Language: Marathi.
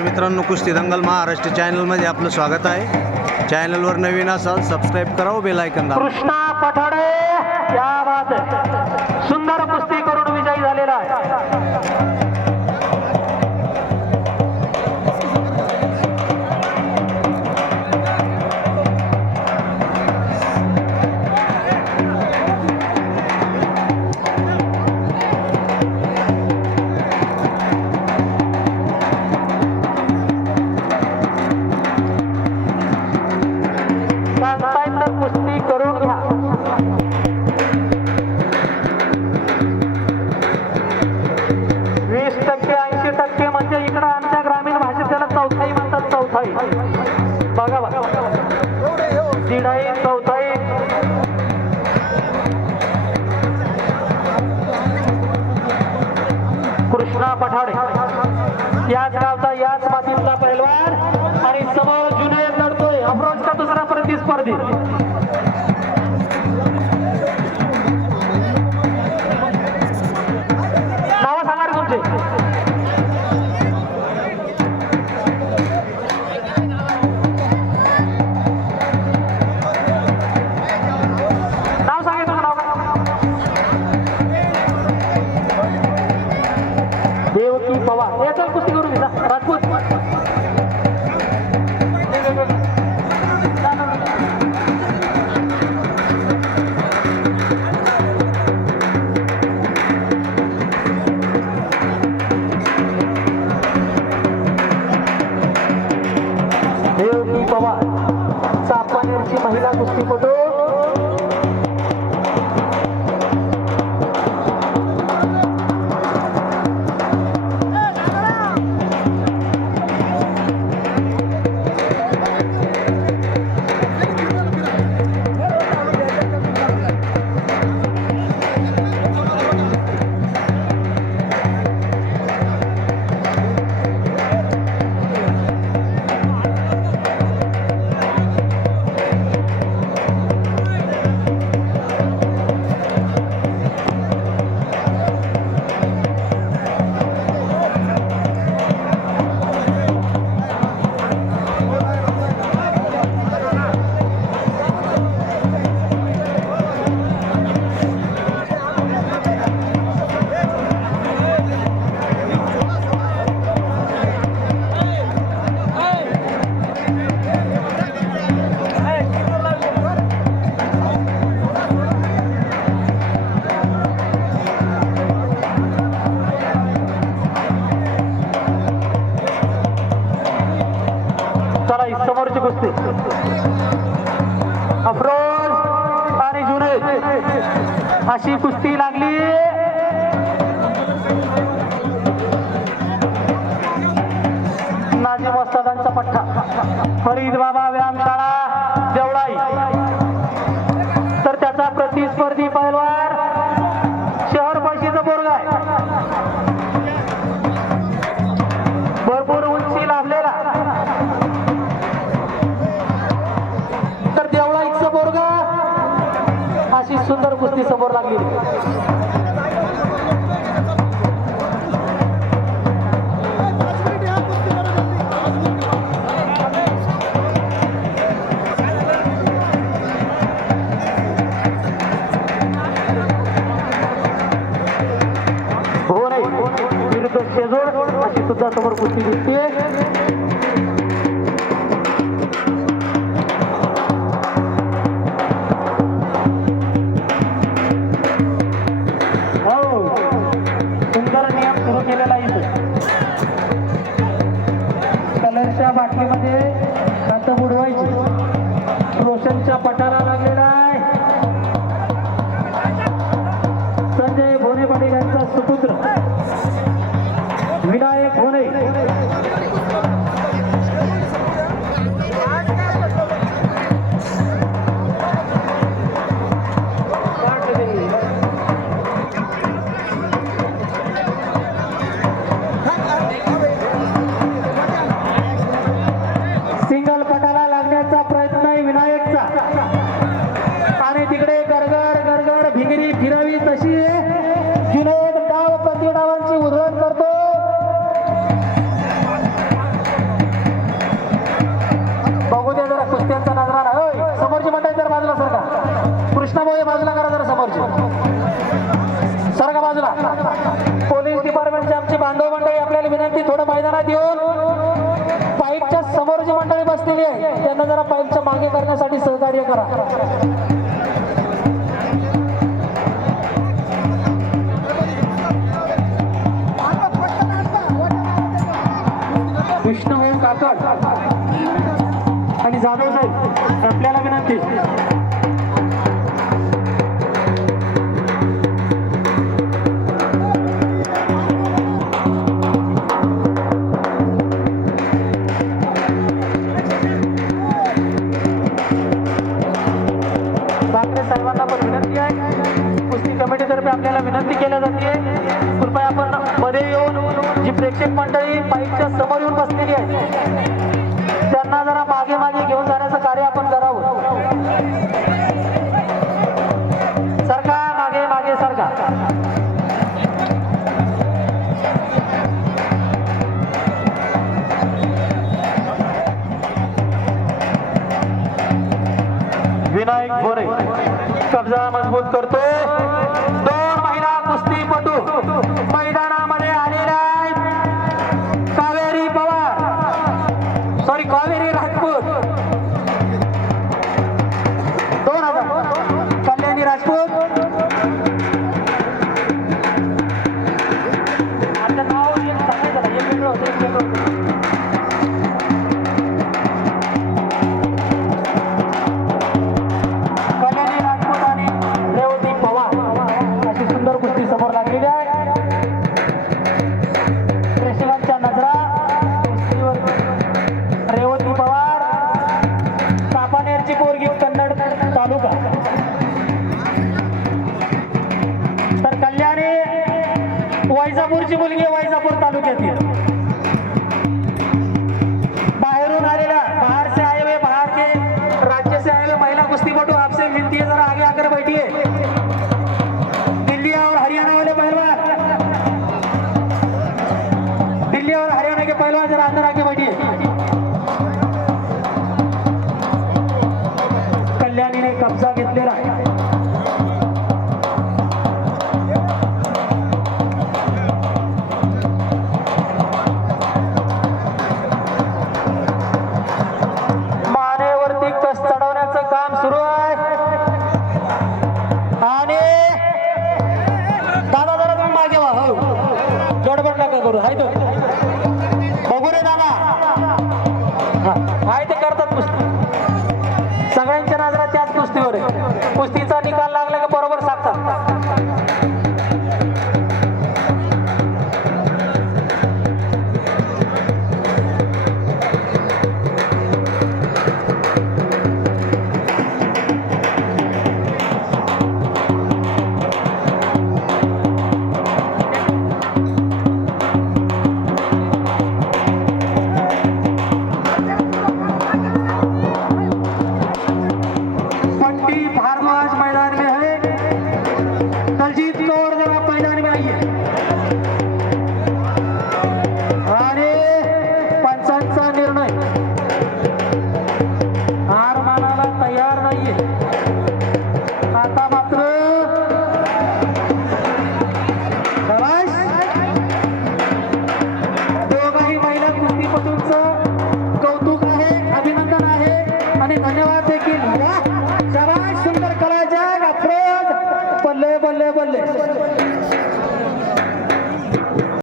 मित्रांनो, कुस्ती दंगल महाराष्ट्र चॅनलमध्ये आपलं स्वागत आहे. चॅनलवर नवीन असाल सबस्क्राईब करा, बेल आयकॉन दाबा. कृष्णा पठाडे या बात सुंदर कुस्ती करून विजयी झालेला आहे. कुस्ती करून घ्या. 20% 80% म्हणजे इकडं आमच्या ग्रामीण भाषेत त्याला चौथाई म्हणतात. चौथाई बघा बघा, तिढाई चौथाई. कृष्णा पठाडे याच गावचा, याच मातीतला पहिलवान आणि समोर जुनेद लढतोय अप्रोचचा दुसरा प्रतिस्पर्धी. नाव सांगा रे तुमचे. नाव सांगा तुमचं. देवकी पवार याचा कुस्ती करून घ्या. राजपूत देवकी पवार चापानेरची महिला कुस्तीपटू. समोरची कुस्ती अफरोज आणि जुनेद अशी कुस्ती लागली. नाझीम वस्तादांचा पठ्ठा. फरीद बाबा व्यायामशाळा देवळाई. तर त्याचा प्रतिस्पर्धी पहिलवान शहर पैशीचा बोरगा आहे. भरपूर उंची लाभलेला. अशी सुंदर कुस्ती समोर लागली. हो नाही विरुद्ध शेजोड अशी सुद्धा समोर कुस्ती दिसते. कलरच्या बाटलीमध्ये हात बुडवायची. रोशनच्या पटाला लागलेला आहे. संजय भोने पाटील यांचा सुपुत्र विनायक भोने. सिंगल पटाला लागण्याचा प्रयत्न आहे विनायकचा. येऊन पाईपच्या समोर जी मंडळी बसलेली आहे त्यांना जरा पाईपच्या मागे करण्यासाठी सहकार्य करा. विष्णू काकड आणि जाधव साहेब आपल्याला विनंती. ठाकरे साहेबांना पण विनंती आहे. कुस्ती कमिटीतर्फे आपल्याला विनंती केली जाते कृपया आपण मध्ये येऊन जी प्रेक्षक मंडळी पाईपच्या समोर येऊन बसलेली आहे त्यांना जरा मागे मागे घेऊन जाण्याचं कार्य आपण करावं. सरका मागे मागे सरका. विनायक भोरे कब्जा मजबूत करतो. दोन महिला कुस्तीपटू मैदानामध्ये आलेल्या आहेत. कावेरी पवार सॉरी कावेरी राजपूत 2000 कल्याणी राजपूत. आता नाव एक सांगायचं ना, एक वेगळं होतं, एक वेगळं होतं. कल्याणी राजपूत आणि रेवती पवार अशी सुंदर कुस्ती समोर लागलेली आहे. प्रेक्षकांच्या नजरा कुस्तीवर रेवती पवार कापानेरची पोरगी कन्नड तालुका तर कल्याणी वैजापूरची मुलगी वैजापूर तालुक्यातील बाहेरून आलेला बाहर से आए हुए बाहर के राज्य से आए हुए महिला कुस्तीपटू आपसे विनती है जरा आगे आकर बैठिए. दिल्ली और हरियाणा वाले पहलवान दिल्ली और हरियाणा के पहलवान जरा अंदर आके बैठिए. कल्याणीने कब्जा घेतलेला आहे. मानेवरती कस चढवण्याचं काम सुरू आहे आणि दादा जरा तुम्ही मागे व्हा. हो गडबड नका करू. हाय तो बघू रे दादा. हाय ते करतात कुस्ती. सगळ्यांच्या नजरा त्याच कुस्तीवर आहे. कुस्तीचा निकाल लागला की बरोबर सांगतात. पट्टी भारद्वाज मैदान में है. दलजीत कौर जरा मैदान में आइए. आणि पंचांचा निर्णय हार मानायला तयार नाहीये. आता मात्र शाबास. दोघाही महिला कुस्तीपटूंचं कौतुक आहे, अभिनंदन आहे आणि धन्यवाद देखील. शाबास सुंदर कलाजग अफरोज. बल्ले बल्ले बल्ले.